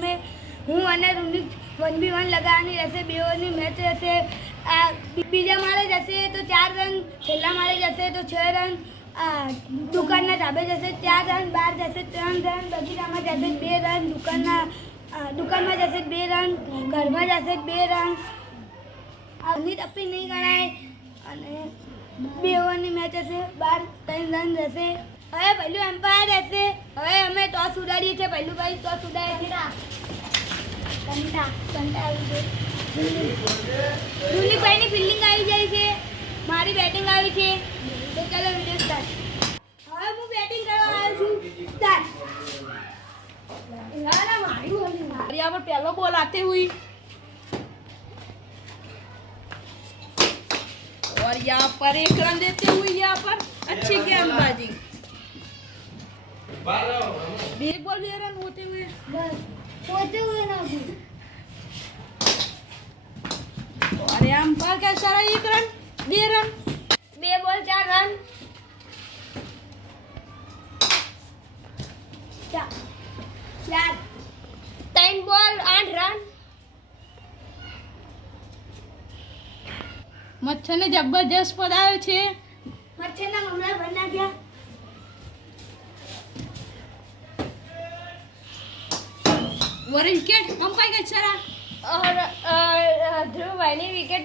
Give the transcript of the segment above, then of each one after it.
અમે હું અને રૂનિક 1v1 लगावવાની રહેશે. બેઓની મેચ રહેશે. બીજા માળે જશે તો 4 રન, છેલ્લા માળે જશે તો 6 રન. દુકાનના ધાબે જશે 4 રન, બહાર જશે 3 રન, બગીચામાં જશે 2 રન, દુકાનમાં જશે 2 રન, ઘરમાં જશે 2 રન. આની ટપ્પી નહીં ગણાય અને બેઓની મેચ હશે. 12 3 રન રહેશે. હવે પહેલું એમ્પાયર રહેશે. હવે અમે ટોસ ઉડાડીએ છીએ. પહેલું ભાઈ ટોસ ઉડાડે છે. કંટા આવી છે. રૂનિકભાઈની ફિલ્ડિંગ આવી જાય છે. મારી બેટિંગ આવી છે. તો ચાલો વિડીયો સ્ટાર્ટ. હવે હું બેટિંગ કરવા આવ્યો છું. સ્ટાર્ટ. यहाँ पर पहला बॉल आते हुई और यहाँ पर 1 रन देते हुए यहाँ पर अच्छी गेंदबाजी. 2 बॉल 2 रन होते हुए ना और यहाँ पर क्या सारा 1 रन 2 रन 2 બોલ 4 રન. 3 બોલ 8 રન. મચ્છર ને જબરજસ્ત પડાયો છે. મચ્છરના મમરા ભર નાખ્યા. और विकेट अंपायर का इशारा और ધ્રુવભાઈની વિકેટ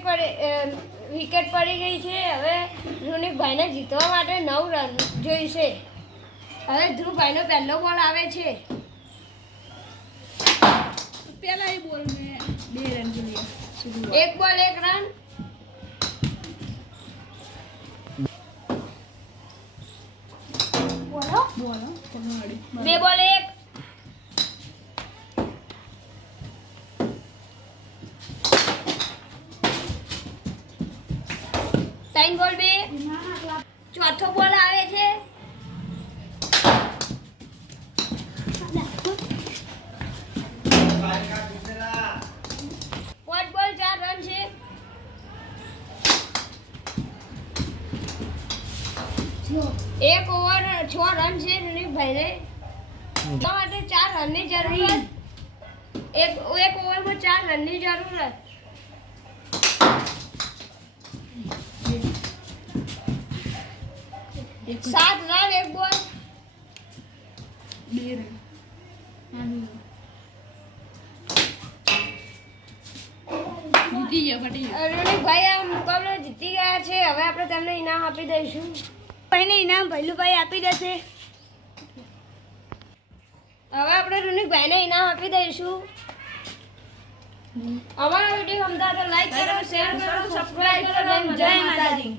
પડી ગઈ છે. હવે રૂનિકભાઈને જીતવા માટે 9 રન જોઈશે. હવે ધ્રુવભાઈનો પહેલો બોલ આવે છે. पहला ही बॉल में 2 रन के लिए 1 બોલ 1 રન. બોલો 2 બોલ 1. 3 બોલ 2. ચોથો બોલ આવે છે. 5 બોલ 4 રન છે. 1 ઓવર 6 રન છે રૂનિકભાઈને. માટે 4 રનની જરૂર. એક ઓવરમાં 4 રનની જરૂર. 7 રન 1 બોલ. 2 रन जीती गया फटी રૂનિકભાઈ આ મુકાબલો જીતી ગયા છે. હવે આપણે તેમને ઇનામ આપી દઈશું. ભાઈને ઇનામ ભૈલુભાઈ આપી દેશે. હવે આપણે રૂનિકભાઈને ઇનામ આપી દઈશું. અમારો વિડીયો ગમતા તો લાઈક કરો, શેર કરો, સબસ્ક્રાઇબ કરો. જય માતાજી.